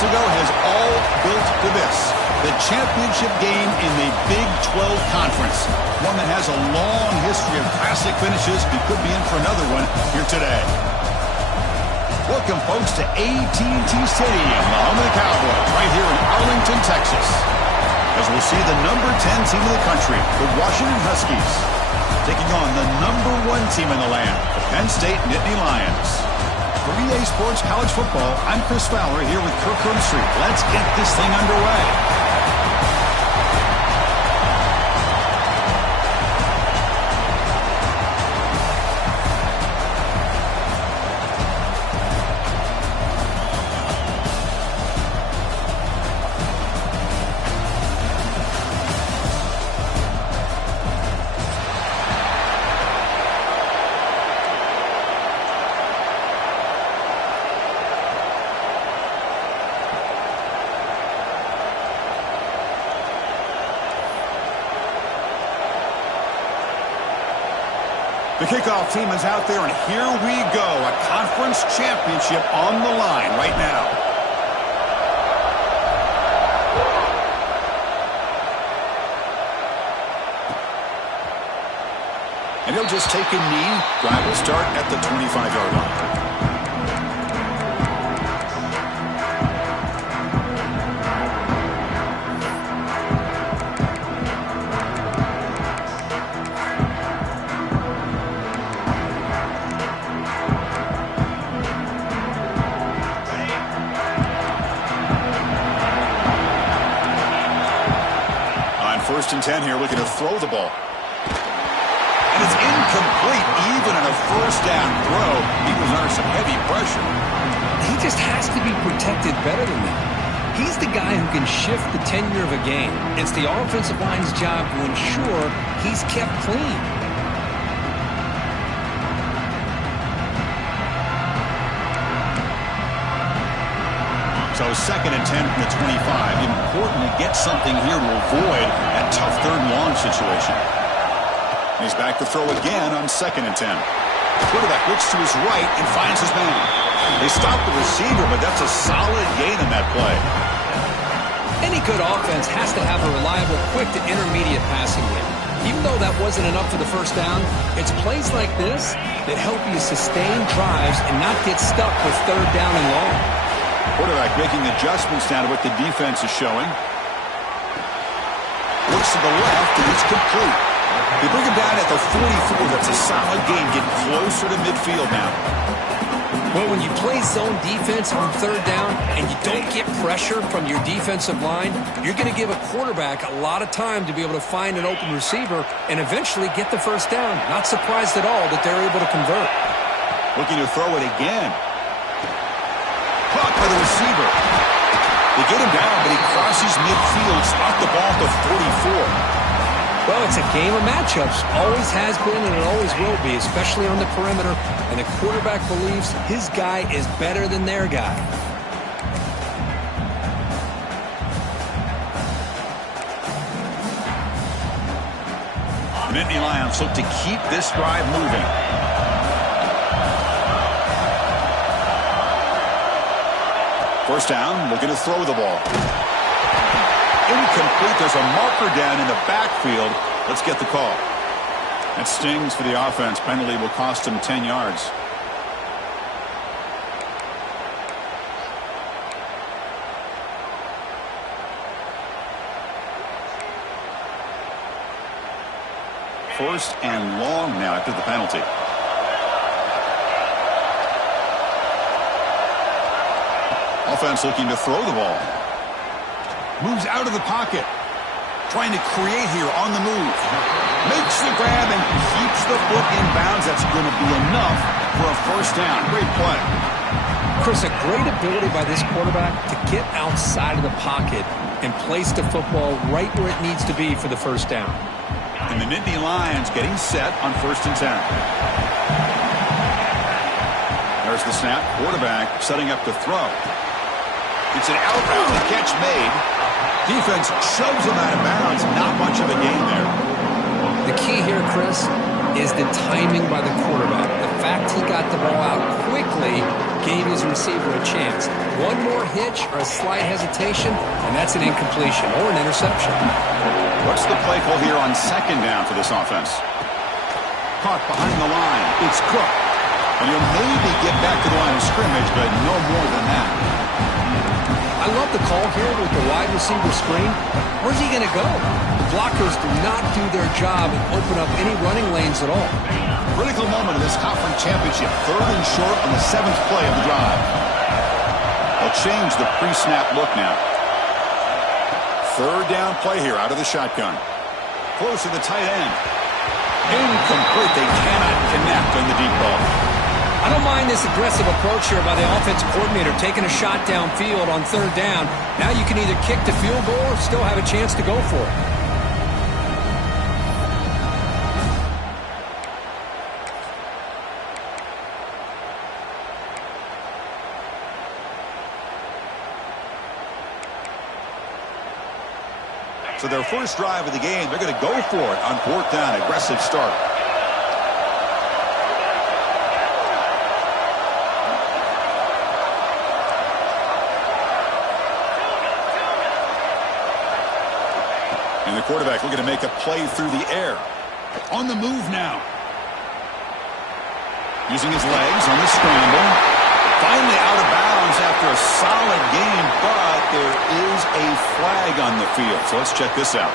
months ago has all built to this. The championship game in the Big 12 Conference. One that has a long history of classic finishes. We could be in for another one here today. Welcome, folks, to AT&T Stadium, the home of the Cowboys, right here in Arlington, Texas. As we'll see the number 10 team in the country, the Washington Huskies, taking on the number 1 team in the land, the Penn State Nittany Lions. For EA Sports College Football, I'm Chris Fowler here with Kirk Herbstreit. Let's get this thing underway. The kickoff team is out there, and here we go. A conference championship on the line right now. And he'll just take a knee. Drive will start at the 25-yard line. First and 10 here, looking to throw the ball. And it's incomplete, even on a first down throw. He was under some heavy pressure. He just has to be protected better than that. He's the guy who can shift the tenure of a game. It's the offensive line's job to ensure he's kept clean. So second and 10 from the 25. Important to get something here to avoid that tough third and long situation. He's back to throw again on second and 10. The quarterback looks to his right and finds his man. They stop the receiver, but that's a solid gain in that play. Any good offense has to have a reliable, quick to intermediate passing game. Even though that wasn't enough for the first down, it's plays like this that help you sustain drives and not get stuck with third down and long. Quarterback making adjustments now to what the defense is showing. Looks to the left, and it's complete. They bring him down at the 44. That's a solid gain, getting closer to midfield now. Well, when you play zone defense on third down and you don't get pressure from your defensive line, you're going to give a quarterback a lot of time to be able to find an open receiver and eventually get the first down. Not surprised at all that they're able to convert. Looking to throw it again. Caught by the receiver. They get him down, but he crosses midfield, spot the ball to 44. Well, it's a game of matchups. Always has been, and it always will be, especially on the perimeter. And the quarterback believes his guy is better than their guy. The Nittany Lions look to keep this drive moving. First down, looking to throw the ball. Incomplete. There's a marker down in the backfield. Let's get the call. That stings for the offense. Penalty will cost him 10 yards. First and long now after the penalty. Offense looking to throw the ball. Moves out of the pocket. Trying to create here on the move. Makes the grab and keeps the foot in bounds. That's going to be enough for a first down. Great play. Chris, a great ability by this quarterback to get outside of the pocket and place the football right where it needs to be for the first down. And the Nittany Lions getting set on first and 10. There's the snap. Quarterback setting up to throw. It's an outbound catch made. Defense shoves him out of bounds. Not much of a gain there. The key here, Chris, is the timing by the quarterback. The fact he got the ball out quickly gave his receiver a chance. One more hitch or a slight hesitation, and that's an incompletion or an interception. What's the play call here on second down for this offense? Caught behind the line. It's Cook. And he'll maybe get back to the line of scrimmage, but no more than that. I love the call here with the wide receiver screen. Where's he going to go? The blockers do not do their job and open up any running lanes at all. Critical moment of this conference championship. 3rd and short on the 7th play of the drive. They'll change the pre-snap look now. 3rd down play here out of the shotgun. Close to the tight end. Incomplete. They cannot connect on the deep ball. I don't mind this aggressive approach here by the offensive coordinator, taking a shot downfield on 3rd down. Now you can either kick the field goal or still have a chance to go for it. So their first drive of the game, they're going to go for it on 4th down. Aggressive start. And the quarterback looking to make a play through the air. On the move now. Using his legs on the scramble. Finally out of bounds after a solid game, but there is a flag on the field. So let's check this out.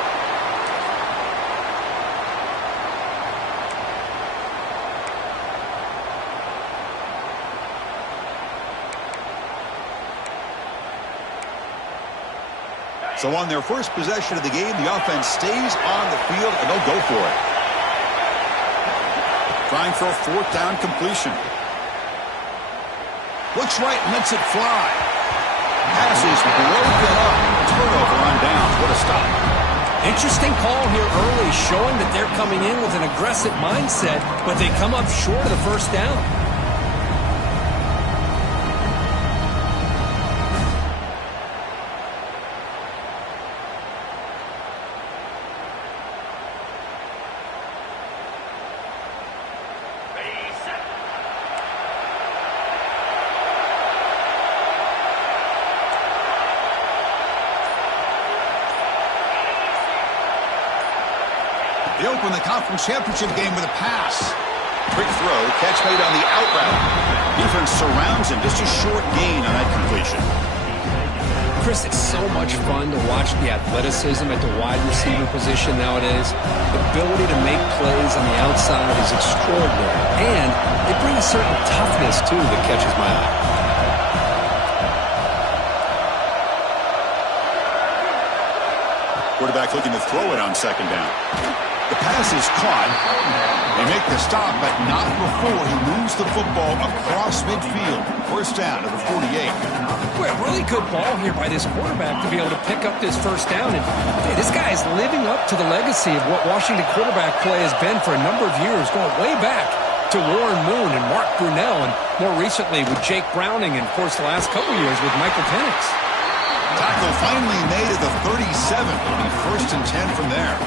So on their first possession of the game, the offense stays on the field, and they'll go for it. Trying for a 4th down completion. Looks right and lets it fly. Pass is broken up. Turnover on downs. What a stop. Interesting call here early, showing that they're coming in with an aggressive mindset, but they come up short of the 1st down. They open the conference championship game with a pass. Quick throw, catch made on the out route. Defense surrounds him, just a short gain on that completion. Chris, it's so much fun to watch the athleticism at the wide receiver position nowadays. The ability to make plays on the outside is extraordinary. And they bring a certain toughness, too, that catches my eye. Quarterback looking to throw it on 2nd down. The pass is caught. They make the stop, but not before he moves the football across midfield. 1st down to the 48. Boy, a really good ball here by this quarterback to be able to pick up this 1st down. And hey, this guy is living up to the legacy of what Washington quarterback play has been for a number of years, going way back to Warren Moon and Mark Brunell, and more recently with Jake Browning, and of course the last couple years with Michael Penix. Tackle finally made at the 37. It'll be 1st and 10 from there.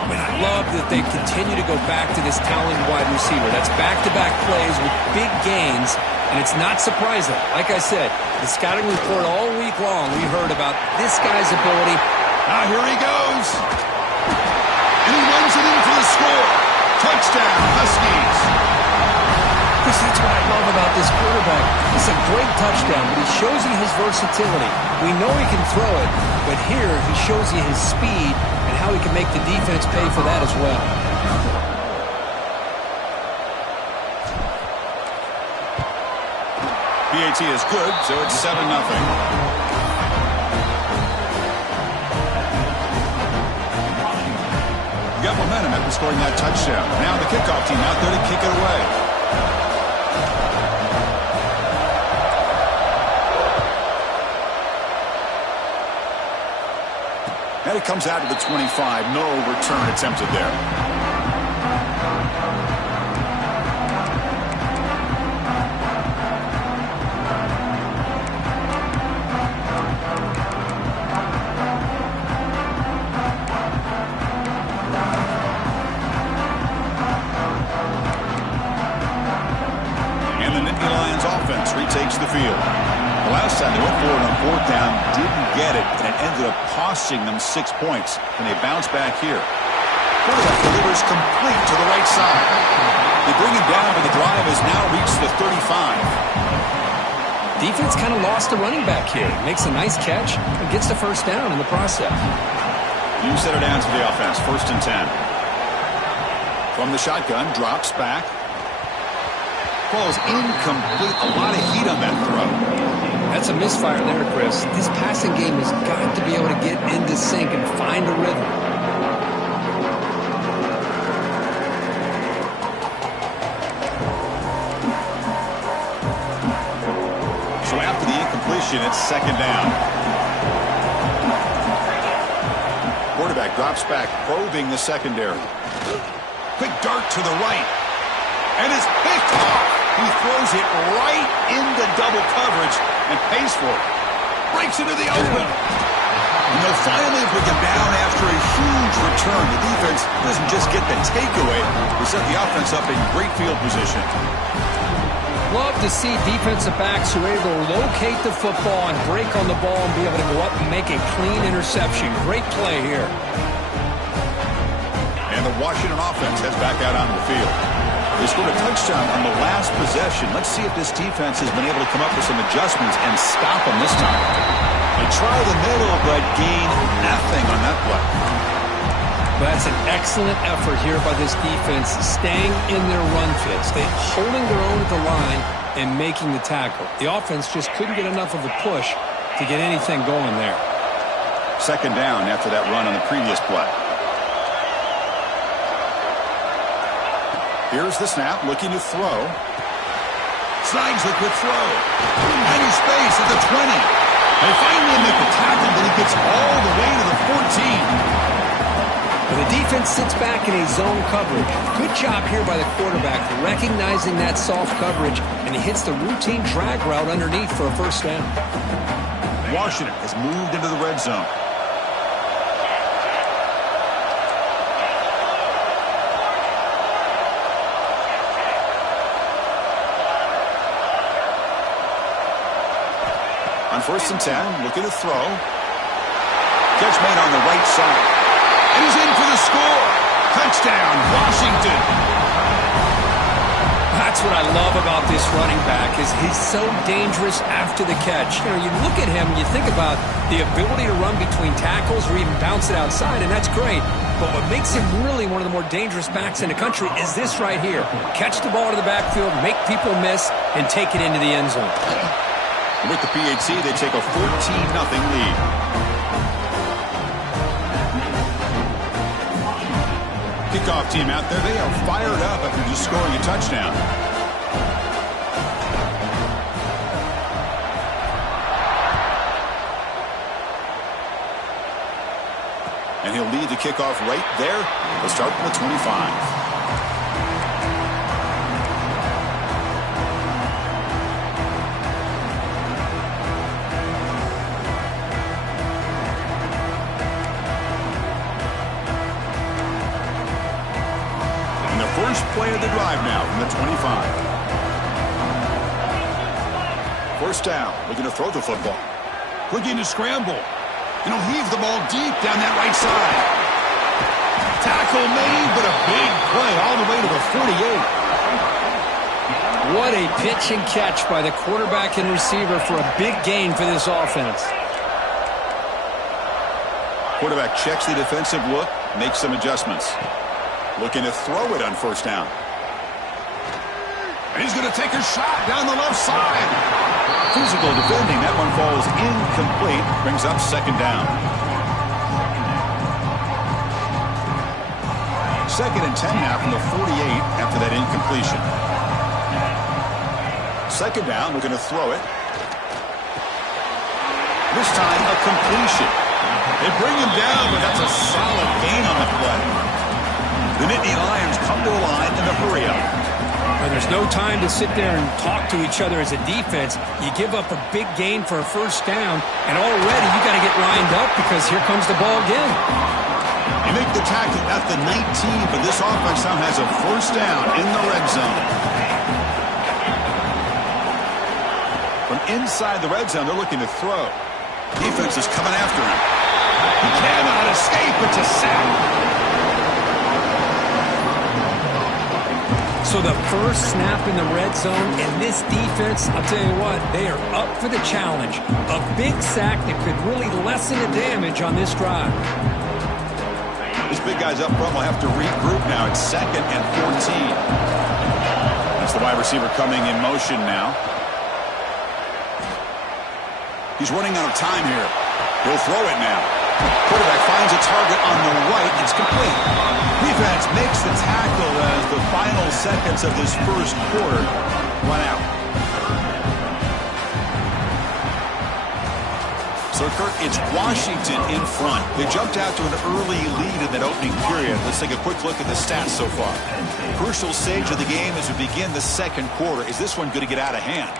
I mean, I love that they continue to go back to this talented wide receiver. That's back-to-back plays with big gains, and it's not surprising. Like I said, the scouting report all week long, we heard about this guy's ability. Now here he goes. And he runs it in for the score. Touchdown, Huskies. Chris, that's what I love about this quarterback. It's a great touchdown, but he shows you his versatility. We know he can throw it, but here he shows you his speed and how he can make the defense pay for that as well. PAT is good, so it's 7-0. Got momentum after scoring that touchdown. Now the kickoff team out there to kick it away. And it comes out to the 25. No return attempted there. And the Nittany Lions offense offense retakes the field. The last time they went for it on fourth down, didn't get it, and it ended up costing them 6 points. And they bounce back here. Quarterback delivers complete to the right side. They bring him down, but the drive has now reached the 35. Defense kind of lost the running back here. Makes a nice catch and gets the first down in the process. You set it down to the offense. 1st and 10. From the shotgun, drops back. Falls incomplete. A lot of heat on that throw. That's a misfire there, Chris. This passing game has got to be able to get into sync and find a rhythm. So after the incompletion, it's 2nd down. Quarterback drops back, probing the secondary. Quick dart to the right. And it's picked off. He throws it right into double coverage and pays for it. Breaks into the open. And they'll finally bring him down after a huge return. The defense doesn't just get the takeaway. They set the offense up in great field position. Love to see defensive backs who are able to locate the football and break on the ball and be able to go up and make a clean interception. Great play here. And the Washington offense heads back out onto the field. They scored a touchdown on the last possession. Let's see if this defense has been able to come up with some adjustments and stop them this time. They try the middle, but gain nothing on that play. That's an excellent effort here by this defense, staying in their run fits. They're holding their own at the line and making the tackle. The offense just couldn't get enough of a push to get anything going there. 2nd down after that run on the previous play. Here's the snap, looking to throw. Snags the quick throw. And in space at the 20. They finally make the tackle, but he gets all the way to the 14. The defense sits back in a zone coverage. Good job here by the quarterback, recognizing that soft coverage, and he hits the routine drag route underneath for a 1st down. Washington has moved into the red zone. On 1st and 10, looking to throw. Catch made on the right side. And he's in for the score. Touchdown, Washington. That's what I love about this running back is he's so dangerous after the catch. You know, you look at him, you think about the ability to run between tackles or even bounce it outside, and that's great. But what makes him really one of the more dangerous backs in the country is this right here. Catch the ball to the backfield, make people miss, and take it into the end zone. With the PAT, they take a 14-0 lead. Kickoff team out there, they are fired up after just scoring a touchdown. And he'll lead the kickoff right there. They'll start from the 25. First play of the drive now from the 25. 1st down, looking to throw the football. Looking to scramble. And he'll heave the ball deep down that right side. Tackle made, but a big play all the way to the 48. What a pitch and catch by the quarterback and receiver for a big gain for this offense. Quarterback checks the defensive look, makes some adjustments. Looking to throw it on 1st down. And he's going to take a shot down the left side. Physical defending. That one falls incomplete. Brings up 2nd down. 2nd and 10 now from the 48 after that incompletion. 2nd down. Looking to throw it. This time a completion. They bring him down, but that's a solid gain on the play. The Nittany Lions come to the line in a hurry up. Well, there's no time to sit there and talk to each other as a defense. You give up a big gain for a 1st down, and already you got to get lined up because here comes the ball again. You make the tackle at the 19, but this offense now has a 1st down in the red zone. inside the red zone. They're looking to throw. Defense is coming after him. He cannot escape. It's a sack. So the first snap in the red zone, and this defense, I'll tell you what, they are up for the challenge. A big sack that could really lessen the damage on this drive. These big guys up front will have to regroup now. It's 2nd and 14. That's the wide receiver coming in motion now. He's running out of time here. He'll throw it now. Quarterback finds a target on the right. It's complete. Defense makes the tackle as the final seconds of this first quarter run out. So, Kirk, it's Washington in front. They jumped out to an early lead in that opening period. Let's take a quick look at the stats so far. Crucial stage of the game as we begin the second quarter. Is this one going to get out of hand?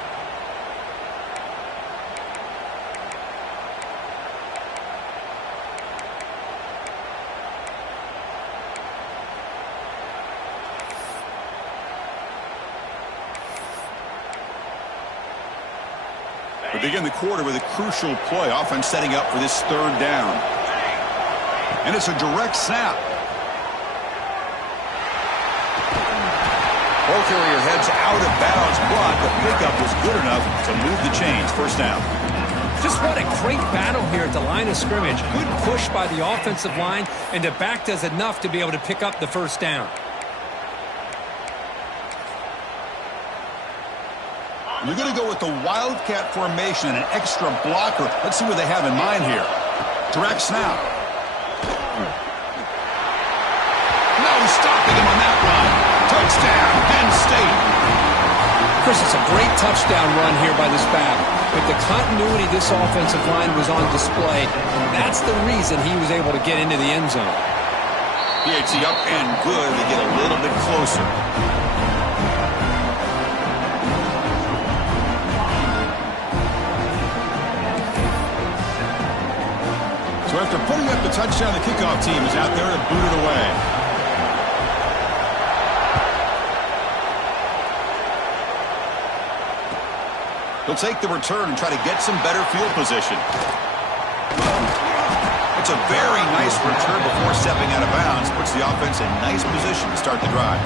We begin the quarter with a crucial play. Offense setting up for this third down. And it's a direct snap. Ball carrier heads out of bounds, but the pickup was good enough to move the chains. First down. Just what a great battle here at the line of scrimmage. Good push by the offensive line, and the back does enough to be able to pick up the first down. You're going to go with the Wildcat formation and an extra blocker. Let's see what they have in mind here. Direct snap. No stopping him on that run. Touchdown, Penn State. Chris, it's a great touchdown run here by this back. But the continuity of this offensive line was on display, and that's the reason he was able to get into the end zone. PAT up and good. They get a little bit closer. So after putting up the touchdown, the kickoff team is out there to boot it away. He'll take the return and try to get some better field position. It's a very nice return before stepping out of bounds. Puts the offense in nice position to start the drive.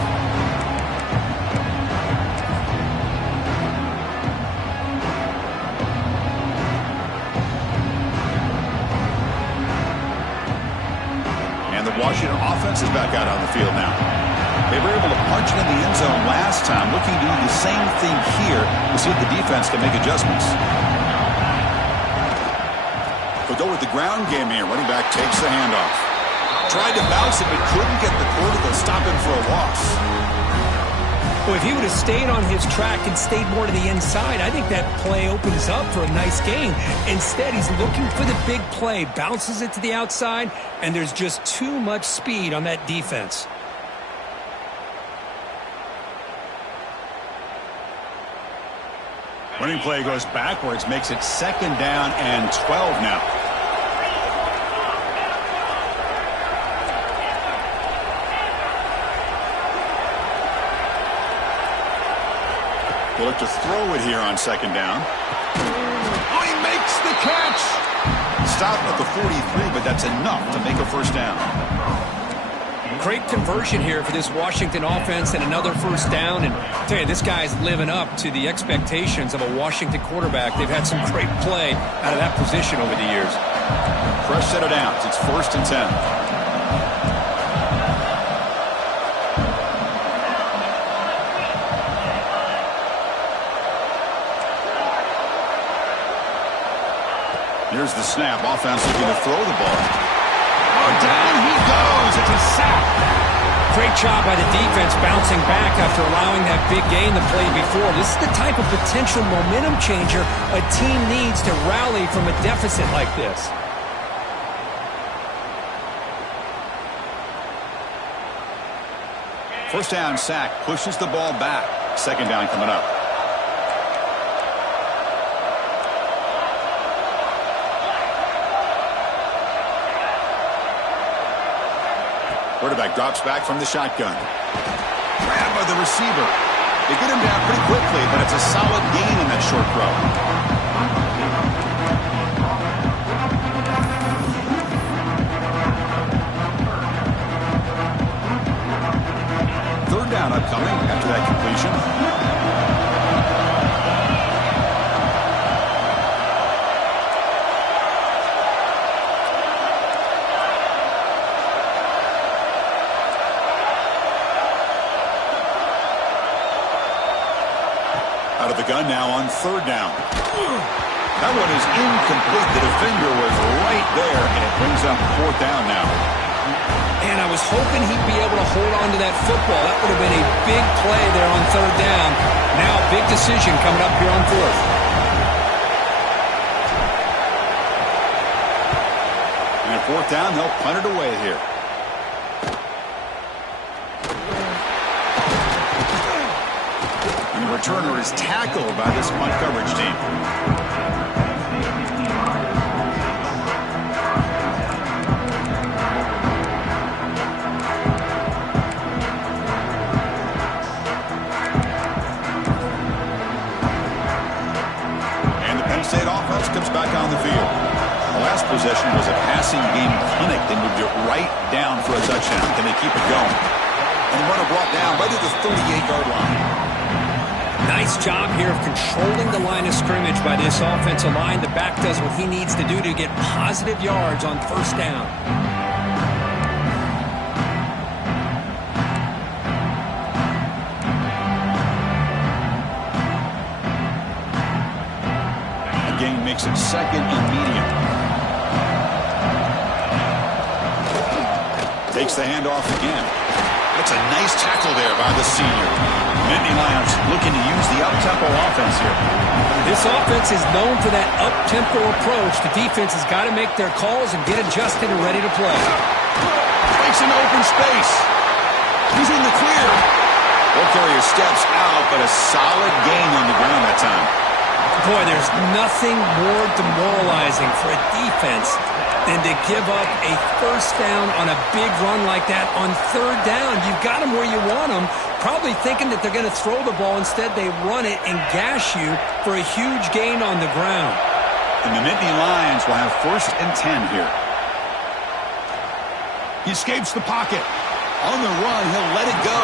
Washington offense is back out on the field now. They were able to punch it in the end zone last time. Looking to do the same thing here. We'll see if the defense can make adjustments. They'll go with the ground game here. Running back takes the handoff. Tried to bounce it, but couldn't get the quarter. They'll stop him for a loss. Well, if he would have stayed on his track and stayed more to the inside, I think that play opens up for a nice gain. Instead, he's looking for the big play, bounces it to the outside, and there's just too much speed on that defense. Running play goes backwards, makes it 2nd down and 12 now. They'll look to throw it here on 2nd down. Oh, he makes the catch! Stop at the 43, but that's enough to make a first down. Great conversion here for this Washington offense and another first down. And I'll tell you, this guy's living up to the expectations of a Washington quarterback. They've had some great play out of that position over the years. Fresh set of downs. It's 1st and 10. Here's the snap. Offense looking to throw the ball. Oh, down he goes. It's a sack. Great job by the defense bouncing back after allowing that big gain the play before. This is the type of potential momentum changer a team needs to rally from a deficit like this. First down sack. Pushes the ball back. 2nd down coming up. Quarterback drops back from the shotgun. Grabbed by the receiver. They get him down pretty quickly, but it's a solid gain in that short throw. Out of the gun now on third down. That one is incomplete. The defender was right there, and it brings up fourth down now. And I was hoping he'd be able to hold on to that football. That would have been a big play there on third down. Now a big decision coming up here on fourth. And fourth down, they'll punt it away here. And the returner is tackled by this punt coverage team. State offense comes back on the field. The last possession was a passing game clinic. They moved it right down for a touchdown. Can they keep it going? And the runner brought down right at the 38-yard line. Nice job here of controlling the line of scrimmage by this offensive line. The back does what he needs to do to get positive yards on first down. Makes it second and medium. Takes the handoff again. That's a nice tackle there by the senior. Nittany Lions looking to use the up-tempo offense here. This offense is known for that up-tempo approach. The defense has got to make their calls and get adjusted and ready to play. Breaks into open space. He's in the clear. Ball carrier steps out, but a solid gain on the ground that time. Boy, there's nothing more demoralizing for a defense than to give up a first down on a big run like that on third down. You've got them where you want them, probably thinking that they're going to throw the ball. Instead, they run it and gash you for a huge gain on the ground. And the Nittany Lions will have first and 10 here. He escapes the pocket. On the run, he'll let it go.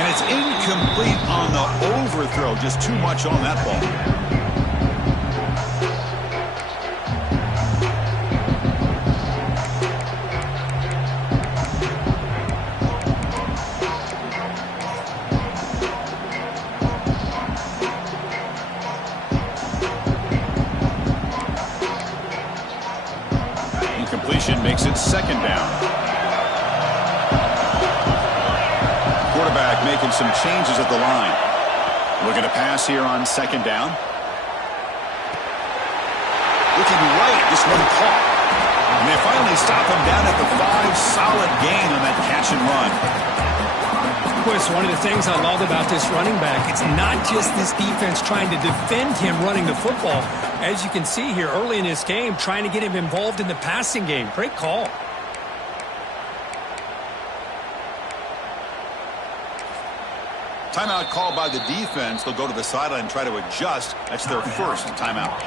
And it's incomplete on the overthrow. Just too much on that ball. Incompletion makes it second down. Quarterback making some changes at the line. Looking to pass here on second down. Looking right, this one caught. And they finally stop him down at the 5. Solid gain on that catch and run. Of course, one of the things I love about this running back, it's not just this defense trying to defend him running the football. As you can see here early in this game, trying to get him involved in the passing game. Great call. Timeout called by the defense. They'll go to the sideline and try to adjust. That's their first timeout.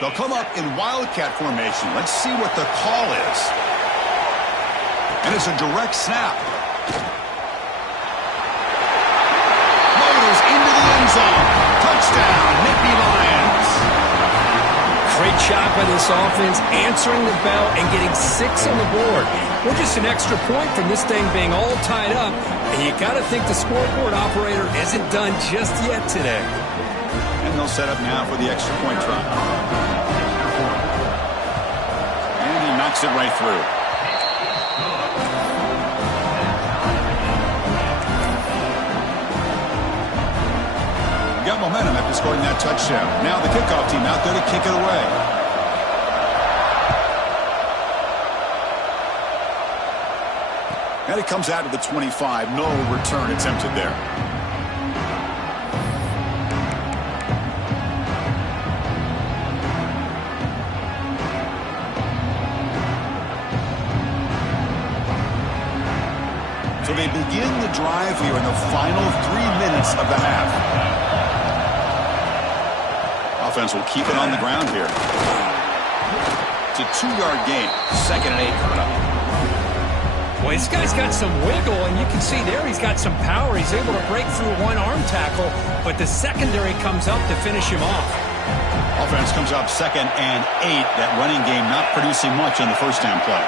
They'll come up in wildcat formation. Let's see what the call is. And it's a direct snap. Motors into the end zone. Touchdown, Nittany Lions. Great job by this offense, answering the bell and getting 6 on the board. We're just an extra point from this thing being all tied up. And you got to think the scoreboard operator isn't done just yet today. And they'll set up now for the extra point try. And he knocks it right through. Got momentum after scoring that touchdown. Now the kickoff team out there to kick it away. And it comes out to the 25. No return attempted there. So they begin the drive here in the final 3 minutes of the half. Offense will keep it on the ground here. It's a 2-yard gain. 2nd and 8 coming up. Well, this guy's got some wiggle, and you can see there he's got some power. He's able to break through one arm tackle, but the secondary comes up to finish him off. Offense comes up 2nd and 8. That running game not producing much on the first down play.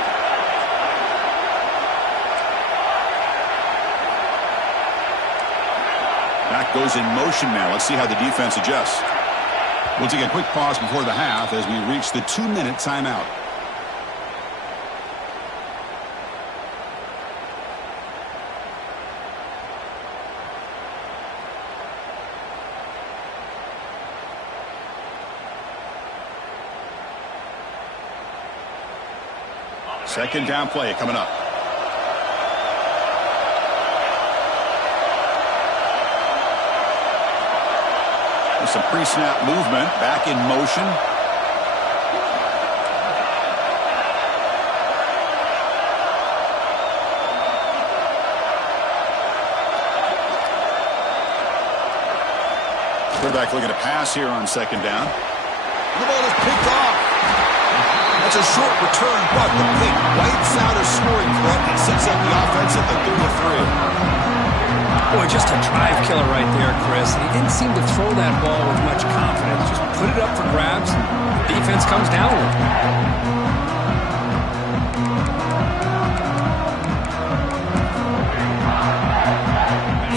Back goes in motion now. Let's see how the defense adjusts. We'll take a quick pause before the half as we reach the 2-minute timeout. Second down play coming up. There's some pre-snap movement. Back in motion. Quarterback looking to pass here on second down. The ball is picked off. That's a short return, but the pick wipes out a scoring threat and sets up the offense at the 33. Boy, just a drive killer right there, Chris. And he didn't seem to throw that ball with much confidence. Just put it up for grabs. The defense comes down with it.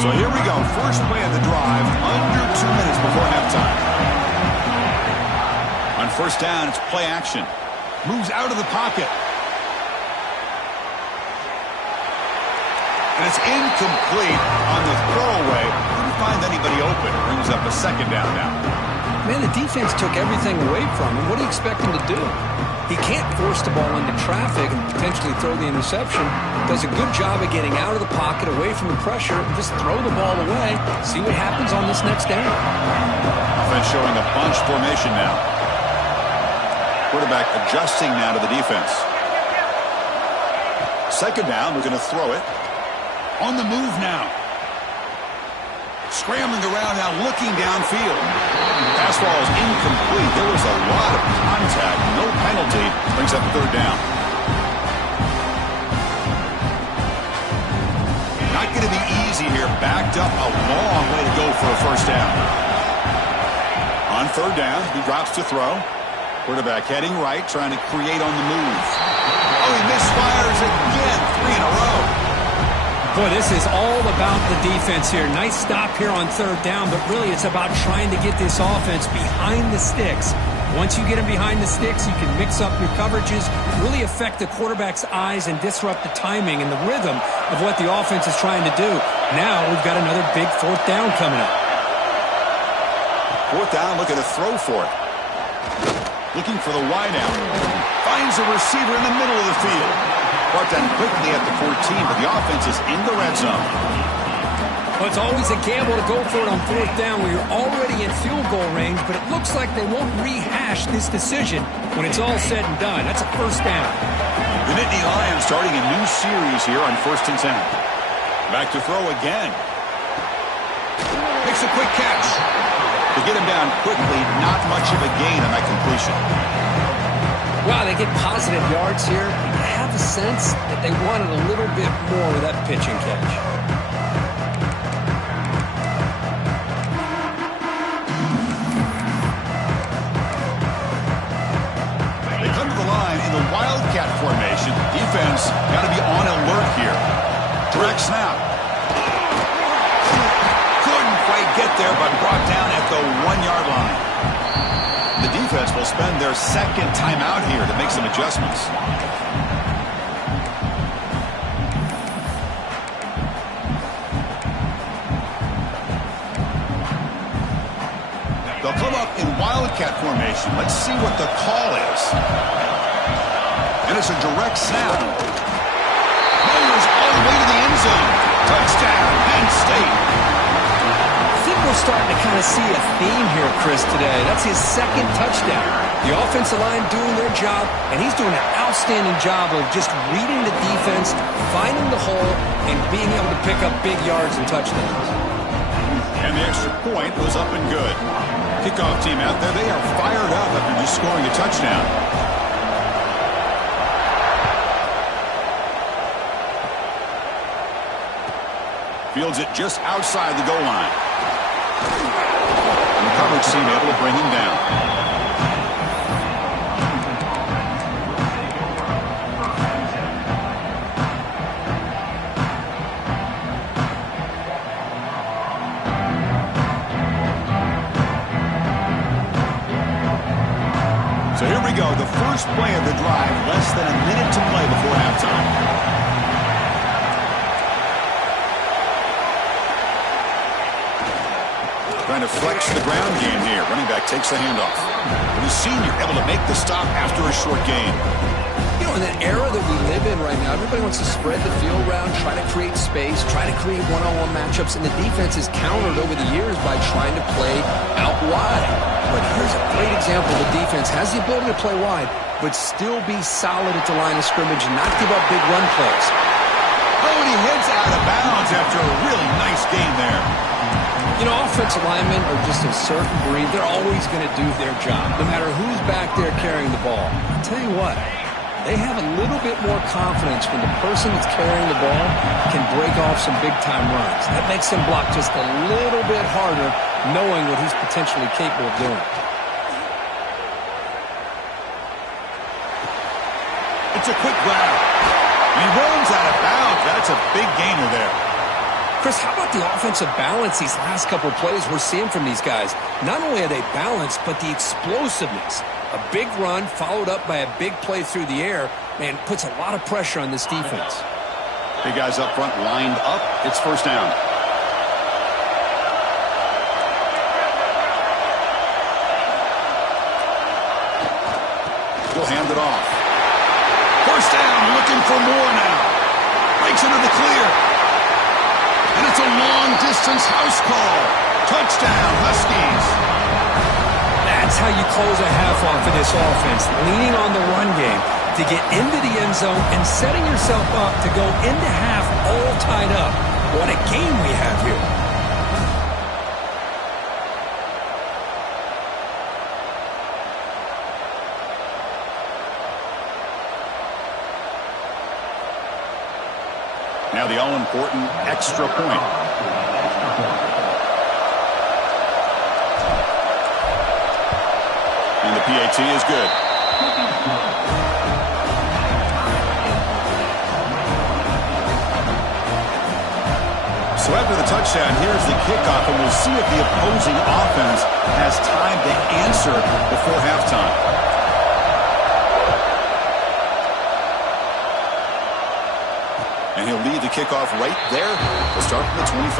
So here we go. First play of the drive, under 2 minutes before halftime. On first down, it's play action. Moves out of the pocket. And it's incomplete on the throwaway. Couldn't find anybody open. Brings up a second down now. Man, the defense took everything away from him. What do you expect him to do? He can't force the ball into traffic and potentially throw the interception. Does a good job of getting out of the pocket, away from the pressure, and just throw the ball away. See what happens on this next down. Offense showing a bunch formation now. Quarterback adjusting now to the defense. Second down, we're going to throw it. On the move now. Scrambling around now, looking downfield. Pass ball is incomplete. There was a lot of contact. No penalty. Brings up third down. Not going to be easy here. Backed up a long way to go for a first down. On third down, he drops to throw. Quarterback heading right, trying to create on the move. Oh, he misfires again. 3 in a row. Boy, this is all about the defense here. Nice stop here on third down, but really it's about trying to get this offense behind the sticks. Once you get them behind the sticks, you can mix up your coverages, really affect the quarterback's eyes and disrupt the timing and the rhythm of what the offense is trying to do. Now we've got another big fourth down coming up. Fourth down, looking to throw for it. Looking for the wideout. Finds a receiver in the middle of the field. Brought down quickly at the 14, but the offense is in the red zone. Well, it's always a gamble to go for it on fourth down where you're already in field goal range, but it looks like they won't rehash this decision when it's all said and done. That's a first down. The Nittany Lions starting a new series here on 1st and 10. Back to throw again. Makes a quick catch. To get him down quickly, not much of a gain on that completion. Wow, they get positive yards here. I have a sense that they wanted a little bit more with that pitch and catch. They come to the line in the Wildcat formation. Defense got to be on alert here. Direct snap. Couldn't quite get there, but brought down at the 1-yard line. The defense will spend their second timeout here to make some adjustments. They'll come up in Wildcat formation. Let's see what the call is. And it's a direct snap. Meyers all the way to the end zone. Touchdown, Penn State. I think we're starting to kind of see a theme here, Chris, today. That's his second touchdown. The offensive line doing their job, and he's doing an outstanding job of just reading the defense, finding the hole, and being able to pick up big yards and touchdowns. And the extra point was up and good. Kickoff team out there, they are fired up after just scoring a touchdown. Fields it just outside the goal line. And the coverage team able to bring him down. So here we go, the first play of the drive, less than a minute to play before halftime. Trying to flex the ground game here. Running back takes the handoff. The senior able to make the stop after a short gain. You know, in that era that we live in right now, everybody wants to spread the field around, try to create space, try to create one-on-one matchups, and the defense is countered over the years by trying to play out wide. But here's a great example. The defense has the ability to play wide, but still be solid at the line of scrimmage and not give up big run plays. Oh, and he heads out of bounds after a really nice gain there. You know, offensive linemen are just a certain breed. They're always going to do their job, no matter who's back there carrying the ball. I'll tell you what, they have a little bit more confidence when the person that's carrying the ball can break off some big-time runs. That makes them block just a little bit harder, knowing what he's potentially capable of doing. It's a quick grab. He runs out of bounds. That's a big gainer there. Chris, how about the offensive balance these last couple of plays we're seeing from these guys? Not only are they balanced, but the explosiveness. A big run followed up by a big play through the air, and puts a lot of pressure on this defense. Big guys up front lined up. It's first down. He'll hand it off. First down, looking for more now. Breaks into the clear. And it's a long-distance house call. Touchdown, Huskies. That's how you close a half off of this offense, leaning on the run game to get into the end zone and setting yourself up to go into half all tied up. What a game we have here. Now the all-important extra point. And the PAT is good. So after the touchdown, here's the kickoff, and we'll see if the opposing offense has time to answer before halftime. And he'll lead the kickoff right there. We'll start from the 25.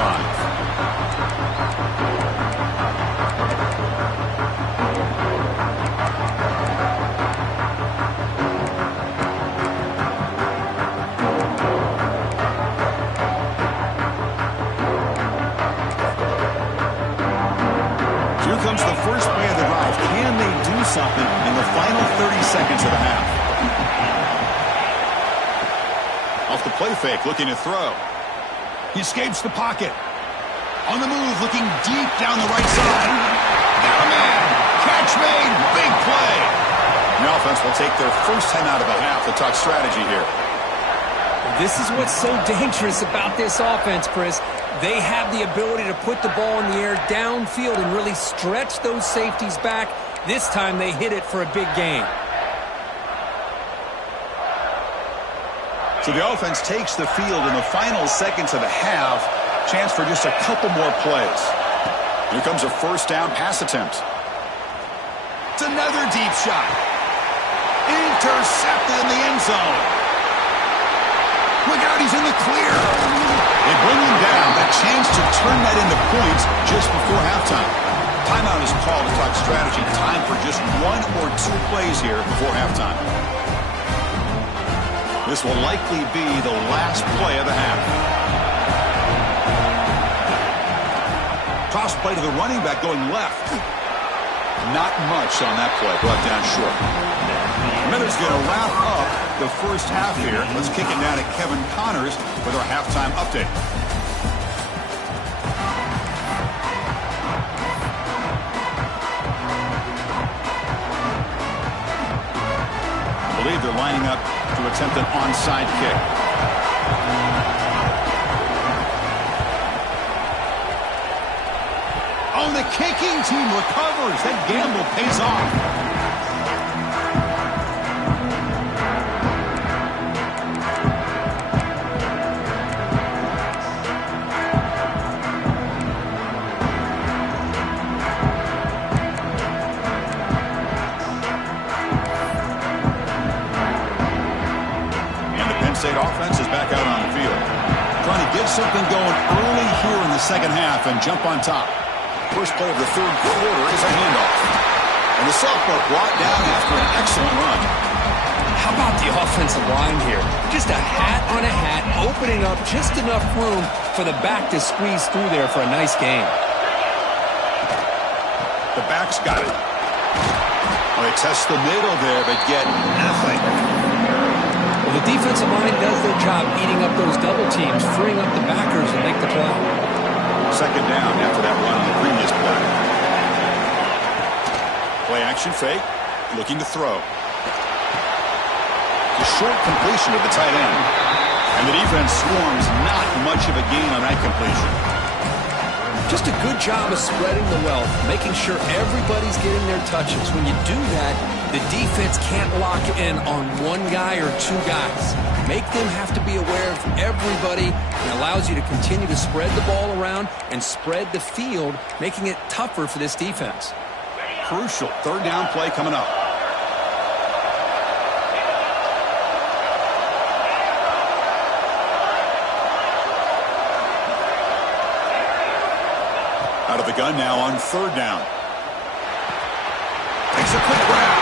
Here comes the first play of the drive. Can they do something in the final 30 seconds of the half? Off the play fake, looking to throw. He escapes the pocket. On the move, looking deep down the right side. Got a man. Catch made. Big play. The offense will take their first time out of the half to talk strategy here. This is what's so dangerous about this offense, Chris. They have the ability to put the ball in the air downfield and really stretch those safeties back. This time they hit it for a big gain. So the offense takes the field in the final seconds of the half. Chance for just a couple more plays. Here comes a first down pass attempt. It's another deep shot. Intercepted in the end zone. Look out, he's in the clear. They bring him down. A chance to turn that into points just before halftime. Timeout is called to talk strategy. Time for just one or two plays here before halftime. This will likely be the last play of the half. Toss play to the running back going left. Not much on that play. Brought down short. Miller's going to wrap up the first half here. Let's kick it down to Kevin Connors with our halftime update. I believe they're lining up to attempt an onside kick. Oh, the kicking team recovers. That gamble pays off. State offense is back out on the field. Trying to get something going early here in the second half and jump on top. First play of the third quarter is a handoff. And the sophomore brought down after an excellent run. How about the offensive line here? Just a hat on a hat, opening up just enough room for the back to squeeze through there for a nice gain. The back's got it. Well, they test the middle there, but get nothing. The defensive line does their job eating up those double teams, freeing up the backers to make the play. Second down after that run on the previous play. Play action fake, looking to throw. The short completion of the tight end. And the defense swarms, not much of a gain on that completion. Just a good job of spreading the wealth, making sure everybody's getting their touches. When you do that, the defense can't lock in on one guy or two guys. Make them have to be aware of everybody. It allows you to continue to spread the ball around and spread the field, making it tougher for this defense. Crucial third down play coming up. Out of the gun now on third down. Takes a quick grab.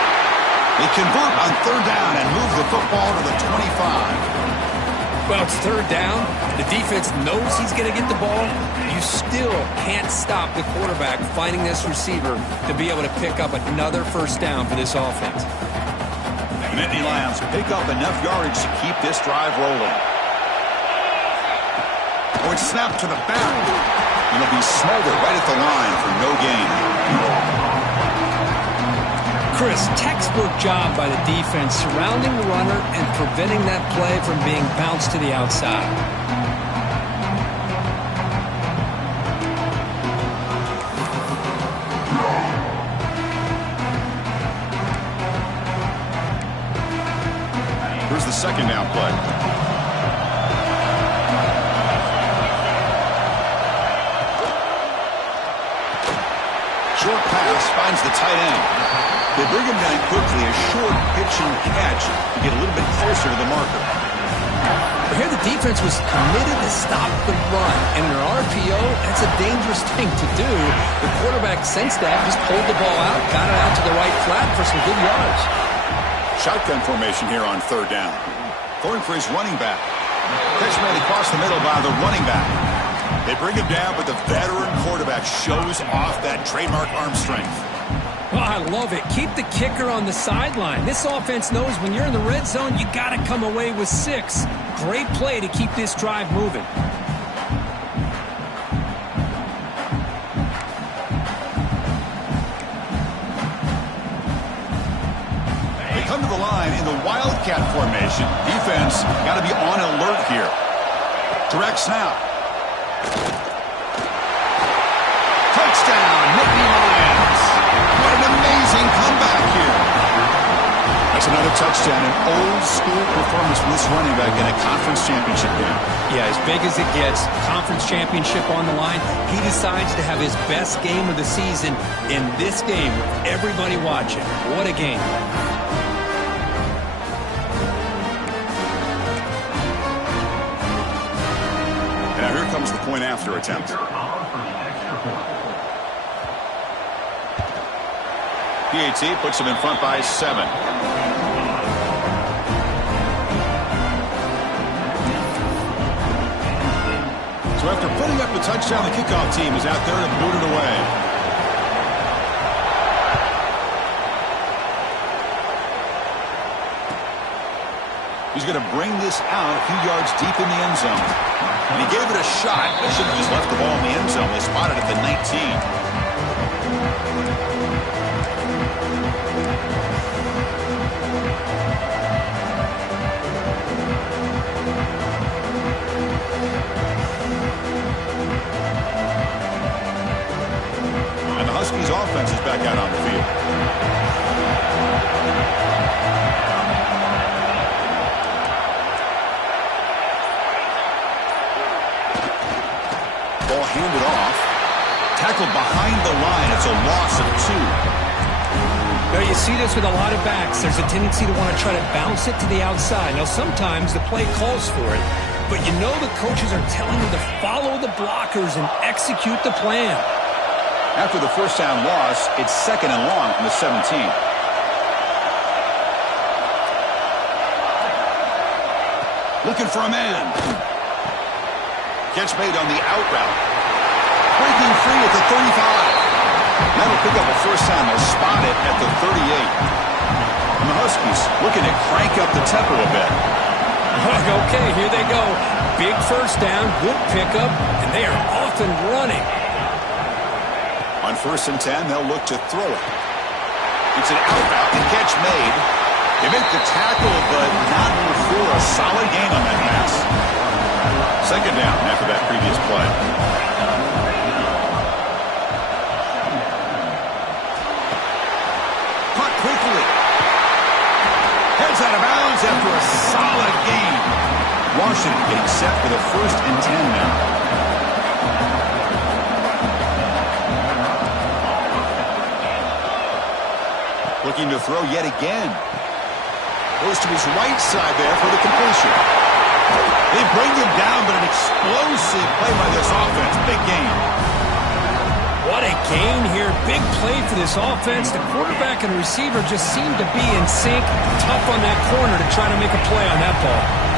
They convert on third down and move the football to the 25. Well, it's third down. The defense knows he's going to get the ball. You still can't stop the quarterback finding this receiver to be able to pick up another first down for this offense. The Nittany Lions pick up enough yardage to keep this drive rolling. Oh, it's snapped to the back. And it'll be smothered right at the line for no gain. Chris, textbook job by the defense surrounding the runner and preventing that play from being bounced to the outside. Here's the second down play. Short pass finds the tight end. They bring him down quickly, a short pitch and catch to get a little bit closer to the marker. Here the defense was committed to stop the run, and in an RPO, that's a dangerous thing to do. The quarterback sensed that, just pulled the ball out, got it out to the right flat for some good yards. Shotgun formation here on third down. Going for his running back. Pitch made across the middle by the running back. They bring him down, but the veteran quarterback shows off that trademark arm strength. Well, I love it. Keep the kicker on the sideline. This offense knows when you're in the red zone, you got to come away with 6. Great play to keep this drive moving. They come to the line in the Wildcat formation. Defense got to be on alert here. Direct snap. Touchdown, Nittany Lions. What an amazing comeback here. That's another touchdown, an old-school performance from this running back in a conference championship game. Yeah, as big as it gets, conference championship on the line, he decides to have his best game of the season in this game with everybody watching. What a game. And now here comes the point after attempt. PAT puts him in front by 7. So after putting up the touchdown, the kickoff team is out there to boot it away. He's going to bring this out a few yards deep in the end zone. And he gave it a shot. They should have just left the ball in the end zone. They spotted it at the 19. Huskies offense is back out on the field. Ball handed off. Tackled behind the line. It's a loss of 2. Now, you see this with a lot of backs. There's a tendency to want to try to bounce it to the outside. Now, sometimes the play calls for it, but you know the coaches are telling you to follow the blockers and execute the plan. After the first down loss, it's 2nd and long from the 17. Looking for a man. Catch made on the out route. Breaking free at the 35. That'll pick up a first down. They'll spot it at the 38. And the Huskies looking to crank up the tempo a bit. Okay, here they go. Big first down, good pickup, and they are off and running. On 1st and 10, they'll look to throw it. It's an out route and catch made. They make the tackle, but not before a solid gain on that pass. 2nd down after that previous play. Caught quickly. Heads out of bounds after a solid gain. Washington getting set for the 1st and 10 now. Looking to throw yet again. Goes to his right side there for the completion. They bring him down, but an explosive play by this offense. Big gain. What a gain here. Big play for this offense. The quarterback and receiver just seem to be in sync. Tough on that corner to try to make a play on that ball.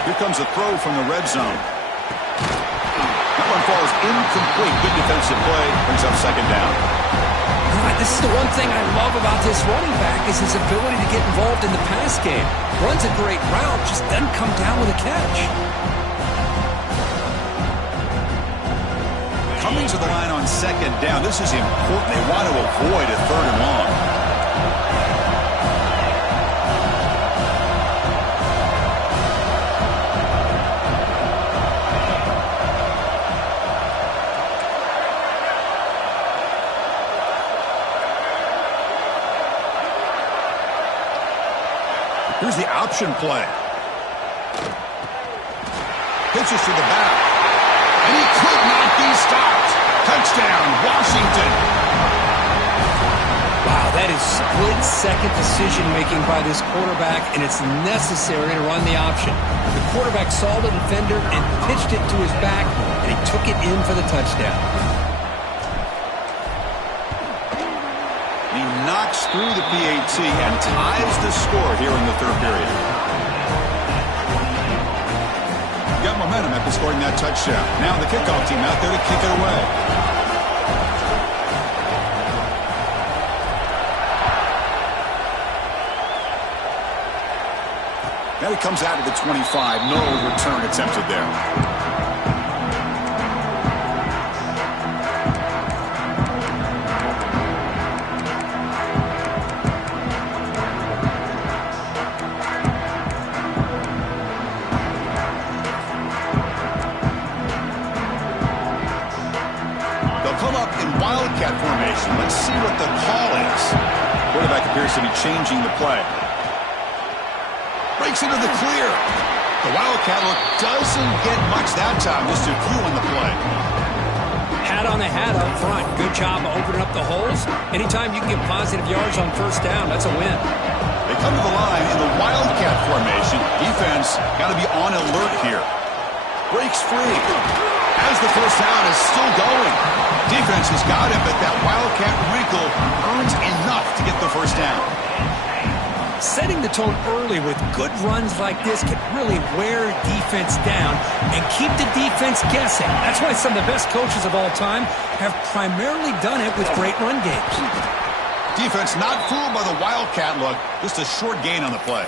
Here comes a throw from the red zone. That one falls incomplete. Good defensive play. Brings up 2nd down. This is the one thing I love about this running back is his ability to get involved in the pass game. Runs a great route, just doesn't come down with a catch. Coming to the line on 2nd down. This is important. They want to avoid a 3rd and long. Here's the option play. Pitches to the back. And he could not be stopped. Touchdown, Washington. Wow, that is split-second decision-making by this quarterback, and it's necessary to run the option. The quarterback saw the defender and pitched it to his back, and he took it in for the touchdown. He knocks through the PAT and ties the score here in the 3rd period. Got momentum after scoring that touchdown. Now the kickoff team out there to kick it away. Now he comes out of the 25. No return attempted there. Wildcat formation. Let's see what the call is. Quarterback appears to be changing the play. Breaks into the clear. The Wildcat look doesn't get much that time. Just a few on the play. Hat on the hat up front. Good job of opening up the holes. Anytime you can get positive yards on 1st down, that's a win. They come to the line in the Wildcat formation. Defense got to be on alert here. Breaks free. As the first down is still going. Defense has got him, but that Wildcat wrinkle earns enough to get the first down. Setting the tone early with good runs like this can really wear defense down and keep the defense guessing. That's why some of the best coaches of all time have primarily done it with great run games. Defense not fooled by the Wildcat look. Just a short gain on the play.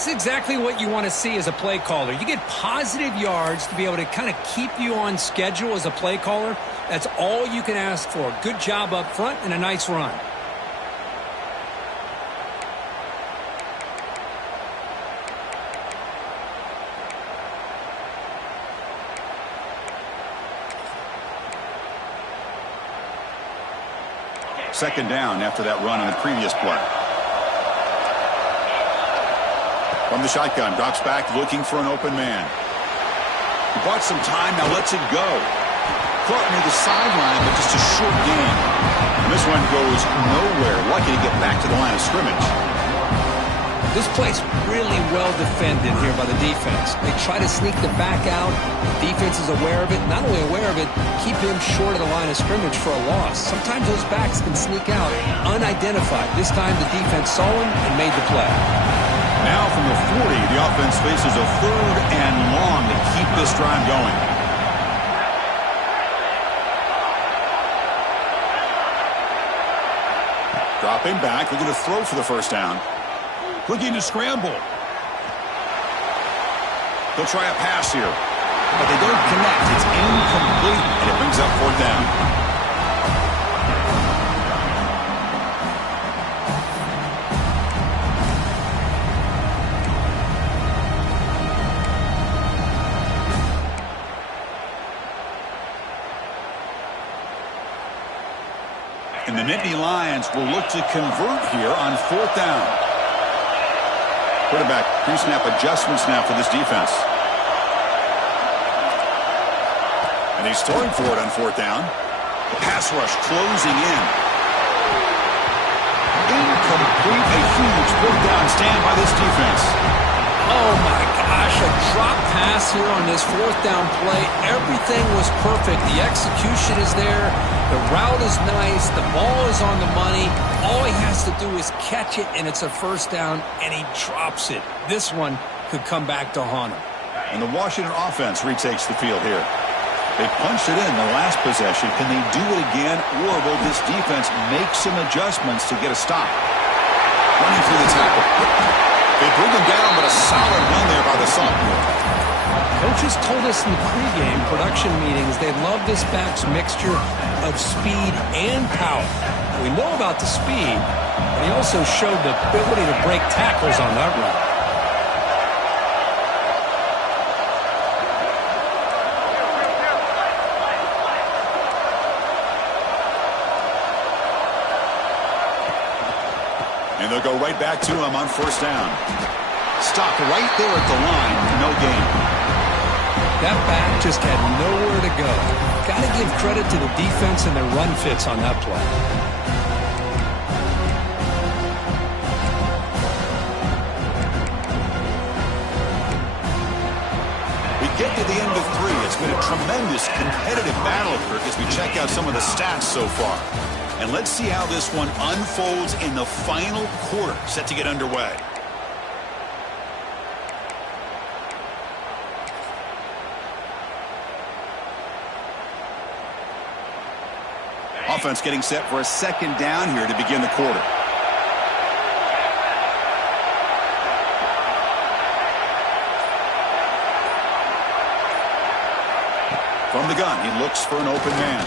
It's exactly what you want to see as a play caller. You get positive yards to be able to kind of keep you on schedule as a play caller. That's all you can ask for. Good job up front and a nice run. Second down after that run on the previous play. From the shotgun, drops back looking for an open man. He bought some time, now lets it go. Caught near the sideline, but just a short gain. And this one goes nowhere. Lucky to get back to the line of scrimmage. This play's really well defended here by the defense. They try to sneak the back out. The defense is aware of it. Not only aware of it, keep him short of the line of scrimmage for a loss. Sometimes those backs can sneak out unidentified. This time the defense saw him and made the play. Now from the 40, the offense faces a 3rd and long to keep this drive going. Dropping back, looking to throw for the first down. Looking to scramble. They'll try a pass here, but they don't connect. It's incomplete, and it brings up 4th down. And the Nittany Lions will look to convert here on 4th down. Quarterback pre-snap adjustments now for this defense. And he's throwing for it on 4th down. The pass rush closing in. Incomplete. A huge 4th down stand by this defense. Oh my gosh, a drop pass here on this 4th down play. Everything was perfect. The execution is there. The route is nice. The ball is on the money. All he has to do is catch it, and it's a 1st down, and he drops it. This one could come back to haunt him. And the Washington offense retakes the field here. They punched it in the last possession. Can they do it again, or will this defense make some adjustments to get a stop? Running through the tackle. They bring him down, but a solid run there by the sophomore. Coaches told us in the pregame production meetings they love this back's mixture of speed and power. We know about the speed, but he also showed the ability to break tackles on that run. And they'll go right back to him on 1st down. Stopped right there at the line, no gain. That back just had nowhere to go. Got to give credit to the defense and their run fits on that play. We get to the end of 3. It's been a tremendous competitive battle, Kirk, as we check out some of the stats so far. And let's see how this one unfolds in the final quarter, set to get underway. Offense getting set for a 2nd down here to begin the quarter. From the gun, he looks for an open man.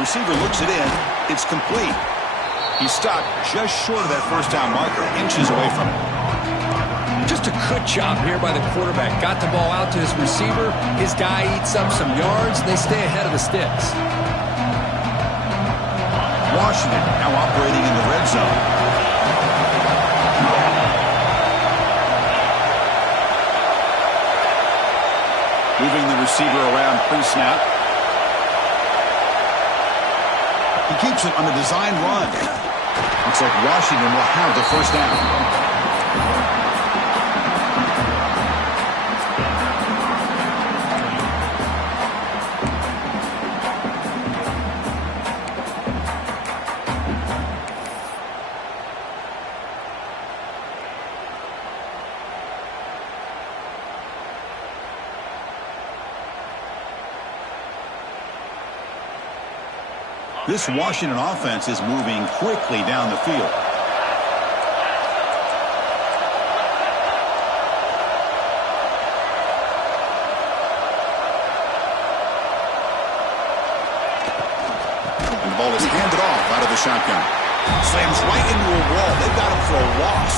Receiver looks it in. It's complete. He stopped just short of that 1st down marker, inches away from it. Just a good job here by the quarterback. Got the ball out to his receiver. His guy eats up some yards, and they stay ahead of the sticks. Washington now operating in the red zone. Moving the receiver around pre-snap. He keeps it on the design run. Looks like Washington will have the 1st down. This Washington offense is moving quickly down the field. And the ball is handed off out of the shotgun. Slams right into a wall. They've got him for a loss.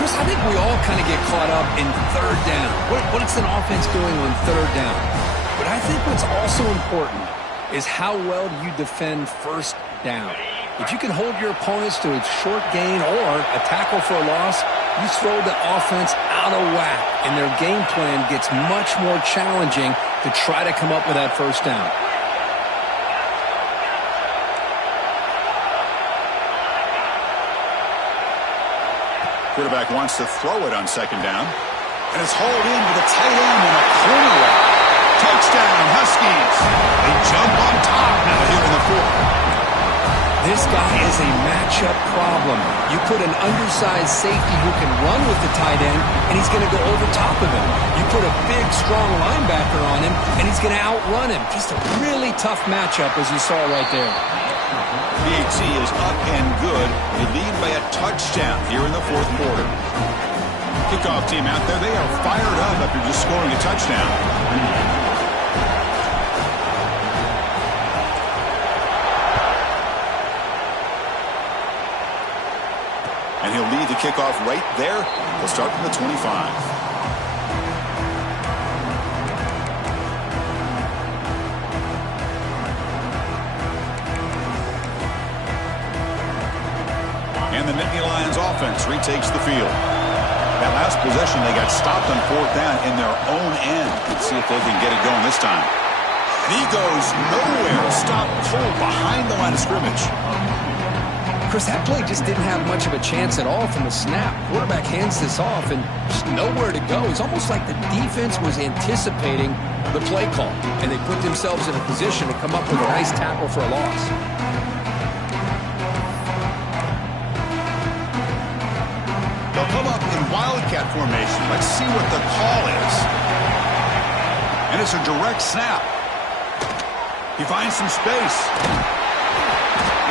Chris, I think we all kind of get caught up in 3rd down. What is an offense doing on 3rd down? But I think what's also important is how well do you defend first down. If you can hold your opponents to a short gain or a tackle for a loss, you throw the offense out of whack, and their game plan gets much more challenging to try to come up with that first down. Quarterback wants to throw it on second down. And it's hauled in with a tight end and a corner route. Touchdown, Huskies. They jump on top now here in the fourth. This guy is a matchup problem. You put an undersized safety who can run with the tight end, and he's going to go over top of him. You put a big, strong linebacker on him, and he's going to outrun him. Just a really tough matchup, as you saw right there. PAT is up and good. They lead by a touchdown here in the fourth quarter. Kickoff team out there, they are fired up after just scoring a touchdown. And he'll lead the kickoff right there. He'll start from the 25. And the Nittany Lions offense retakes the field. That last possession, they got stopped on fourth down in their own end. Let's see if they can get it going this time. And he goes nowhere. Stop cold behind the line of scrimmage. Chris, that play just didn't have much of a chance at all from the snap. Quarterback hands this off and just nowhere to go. It's almost like the defense was anticipating the play call, and they put themselves in a position to come up with a nice tackle for a loss. They'll come up in wildcat formation. Let's see what the call is. And it's a direct snap. He finds some space.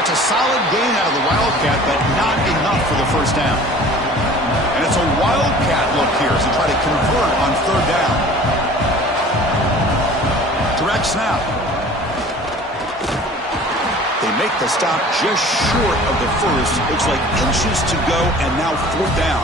It's a solid gain out of the wildcat, but not enough for the first down. And it's a wildcat look here as they try to convert on third down. Direct snap. They make the stop just short of the first. Looks like inches to go, and now fourth down.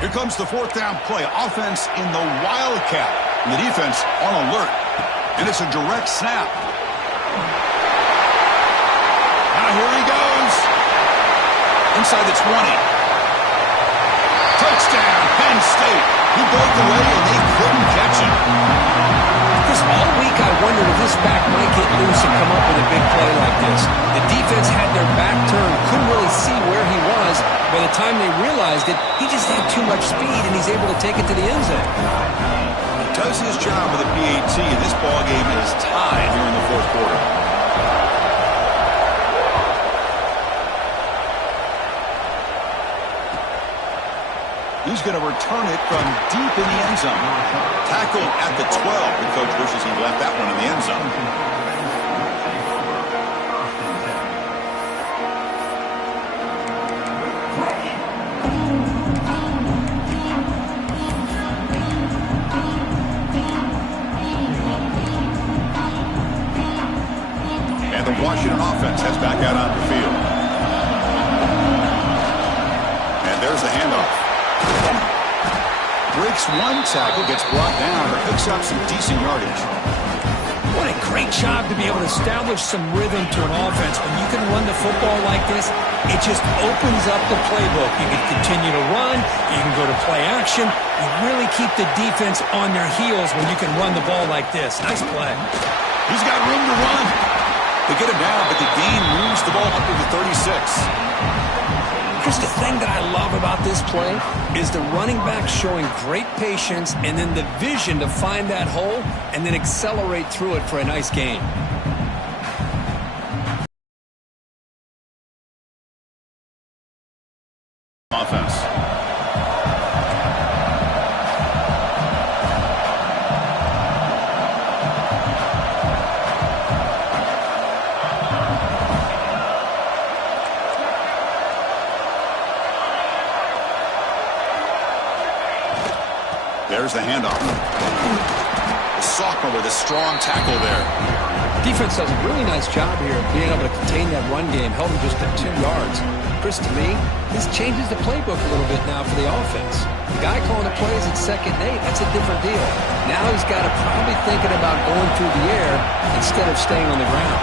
Here comes the fourth down play. Offense in the wildcat. And the defense on alert. And it's a direct snap. Now here he goes. Inside the 20. Touchdown, Penn State. He broke away, and they couldn't catch him. Chris, all week I wondered if this back might get loose and come up with a big play like this. The defense had their back turned, couldn't really see where he was. By the time they realized it, he just had too much speed, and he's able to take it to the end zone. He does his job with a PAT, and this ball game is tied here in the fourth quarter. He's going to return it from deep in the end zone. Tackled at the 12. The coach wishes he left that one in the end zone. And the Washington offense heads back out on the field. And there's the handoff. Breaks one tackle, gets brought down, but picks up some decent yardage. What a great job to be able to establish some rhythm to an offense. When you can run the football like this, it just opens up the playbook. You can continue to run. You can go to play action. You really keep the defense on their heels when you can run the ball like this. Nice play. He's got room to run. They get him down, but the gain moves the ball up to the 36. Just the thing that I love about this play is the running back showing great patience and then the vision to find that hole and then accelerate through it for a nice gain. Offense. There's the handoff. The sophomore with a strong tackle there. Defense does a really nice job here of being able to contain that run game, held him just at 2 yards. Chris, to me, this changes the playbook a little bit now for the offense. The guy calling the plays at 2nd and 8, that's a different deal. Now he's got to probably thinking about going through the air instead of staying on the ground.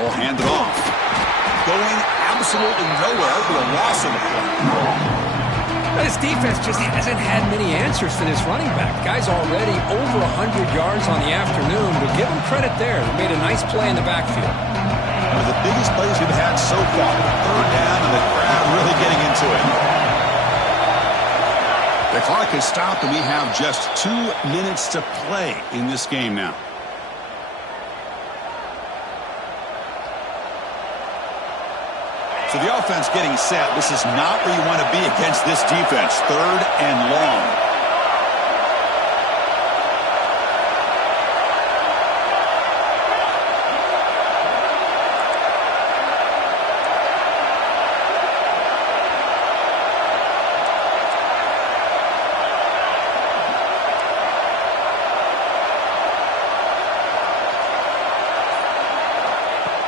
Ball handed off. Going absolutely nowhere. It'll be a loss of the play. But his defense just hasn't had many answers for this running back. The guy's already over 100 yards on the afternoon, but give him credit there. He made a nice play in the backfield. One of the biggest plays we've had so far. 3rd down, and the crowd really getting into it. The clock has stopped, and we have just 2 minutes to play in this game now. So the offense getting set. This is not where you want to be against this defense. 3rd and long.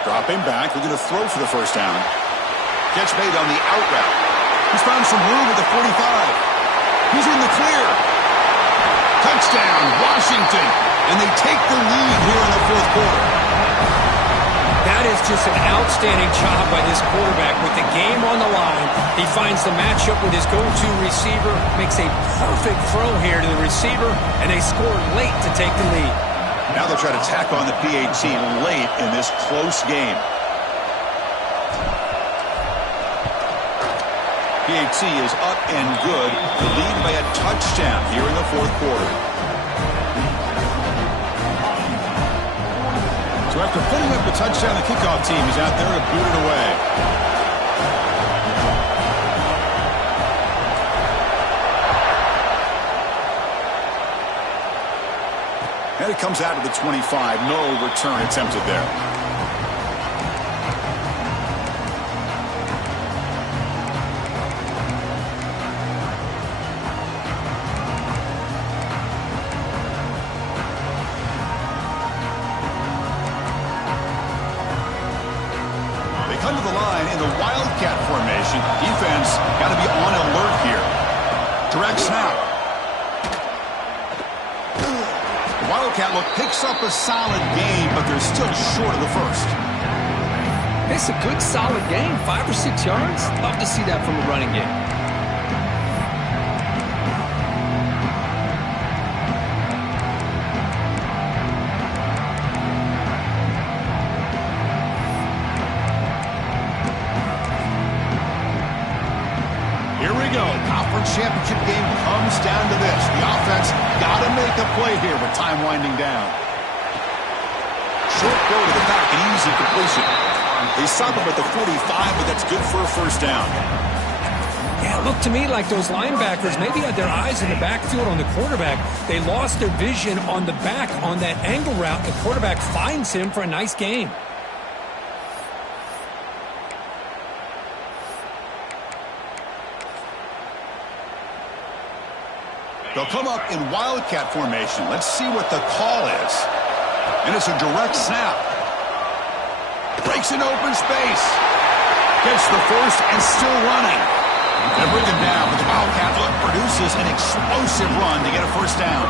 Dropping back. We're going to throw for the 1st down. Catch made on the out route. He's found some room at the 45. He's in the clear. Touchdown, Washington. And they take the lead here in the 4th quarter. That is just an outstanding job by this quarterback. With the game on the line, he finds the matchup with his go-to receiver, makes a perfect throw here to the receiver, and they score late to take the lead. Now they'll try to tack on the PAT late in this close game. PAT is up and good. The lead by a touchdown here in the 4th quarter. So after putting up a touchdown, the kickoff team is out there to boot it away. And it comes out to the 25. No return attempted there. Come to the line in the Wildcat formation. Defense got to be on alert here. Direct snap. The Wildcat look picks up a solid gain, but they're still short of the 1st. It's a good, solid game. 5 or 6 yards. Love to see that from a running game. Championship game comes down to this. The offense got to make a play here with time winding down. Short throw to the back, an easy completion. They stop him at the 45, but that's good for a 1st down. Yeah, it looked to me like those linebackers maybe had their eyes in the backfield on the quarterback. They lost their vision on the back on that angle route. The quarterback finds him for a nice gain. They'll come up in Wildcat formation. Let's see what the call is. And it's a direct snap. Breaks an open space. Gets the 1st and still running. They bring him down, but the Wildcat look produces an explosive run to get a 1st down.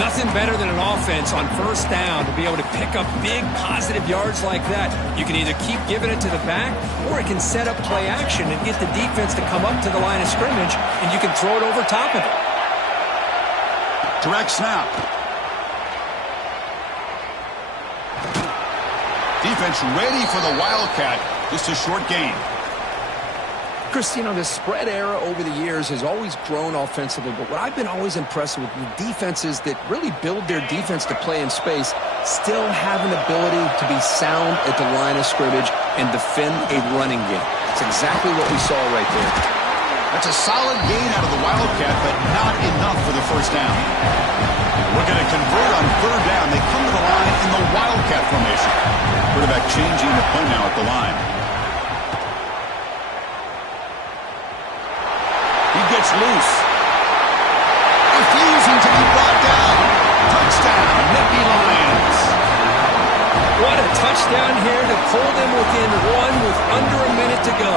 Nothing better than an offense on 1st down to be able to pick up big positive yards like that. You can either keep giving it to the back, or it can set up play action and get the defense to come up to the line of scrimmage, and you can throw it over top of it. Direct snap. Defense ready for the Wildcat. Just a short gain. Chris, you know, the spread era over the years has always grown offensively, but what I've been always impressed with the defenses that really build their defense to play in space still have an ability to be sound at the line of scrimmage and defend a running game. It's exactly what we saw right there. That's a solid gain out of the Wildcat, but not enough for the 1st down. We're going to convert on 3rd down. They come to the line in the Wildcat formation. Quarterback changing the Penn now at the line. He gets loose. Refusing to be brought down. Touchdown, Nittany Lions. What a touchdown here to pull them within one with under a minute to go.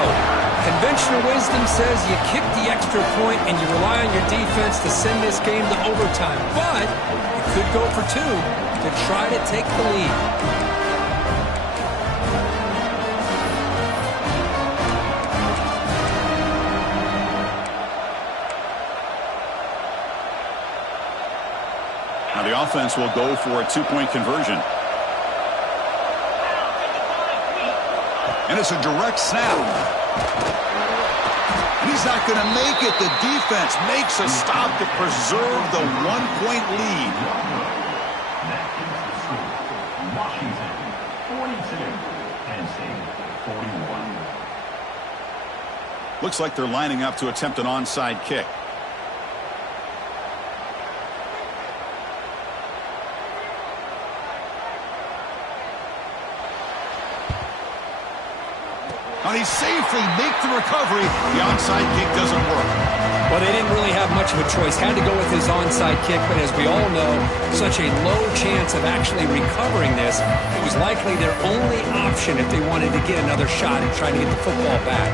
Conventional wisdom says you kick the extra point and you rely on your defense to send this game to overtime. But you could go for two to try to take the lead. Now the offense will go for a two-point conversion. And it's a direct snap. And he's not going to make it. The defense makes a stop to preserve the one-point lead. Washington, 42. Penn State, 41. Looks like they're lining up to attempt an onside kick. And he safely makes the recovery. The onside kick doesn't work. Well, they didn't really have much of a choice. Had to go with his onside kick, but as we all know, such a low chance of actually recovering this. It was likely their only option if they wanted to get another shot at trying to get the football back.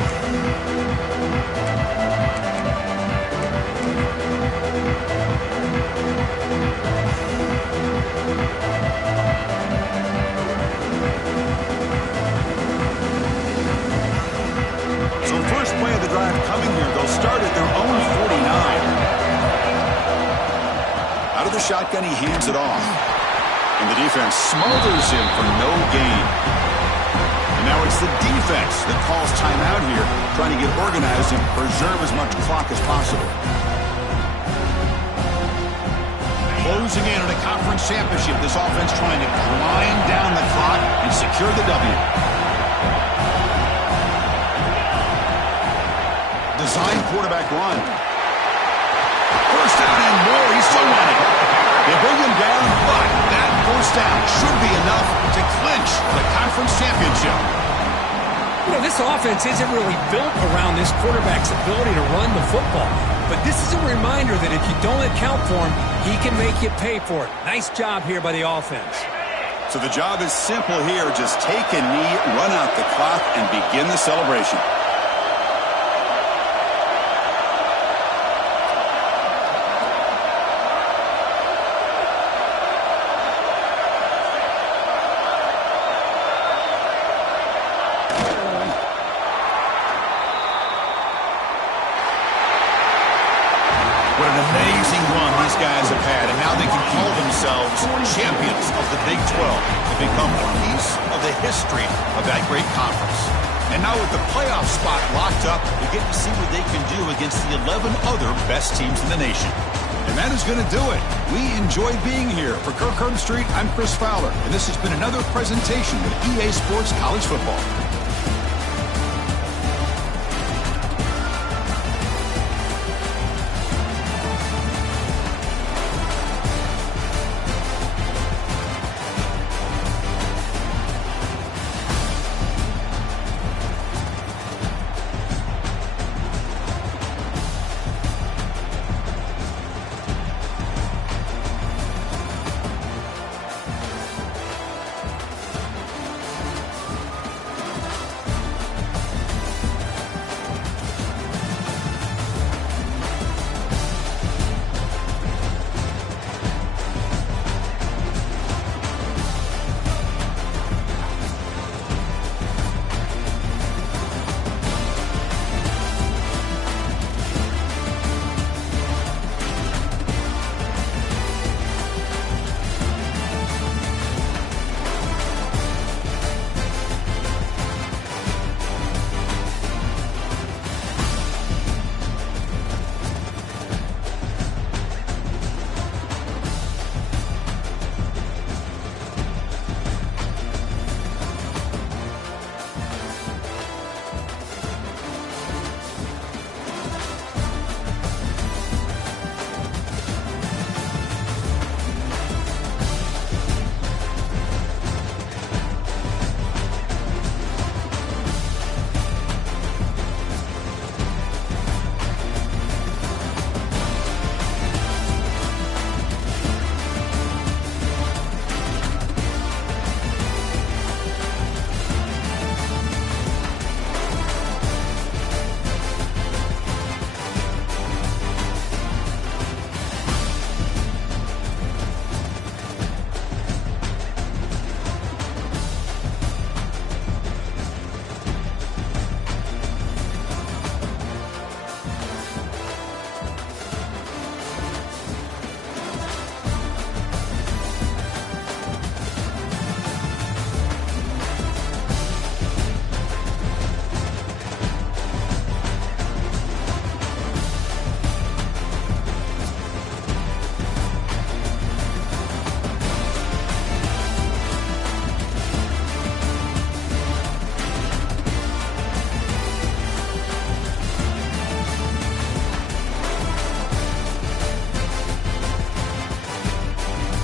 Play of the drive coming here. They'll start at their own 49. Out of the shotgun, he hands it off. And the defense smothers him for no gain. And now it's the defense that calls timeout here, trying to get organized and preserve as much clock as possible. Closing in on a conference championship, this offense trying to grind down the clock and secure the W. Design quarterback run. First down and more. He's still running. They bring him down, but that first down should be enough to clinch the conference championship. You know, this offense isn't really built around this quarterback's ability to run the football. But this is a reminder that if you don't account for him, he can make you pay for it. Nice job here by the offense. So the job is simple here. Just take a knee, run out the clock, and begin the celebration. What an amazing run these guys have had, and now they can call themselves champions of the Big 12 to become a piece of the history of that great conference. And now with the playoff spot locked up, we get to see what they can do against the 11 other best teams in the nation. And that is going to do it. We enjoyed being here. For Kirk Street, I'm Chris Fowler, and this has been another presentation of EA Sports College Football.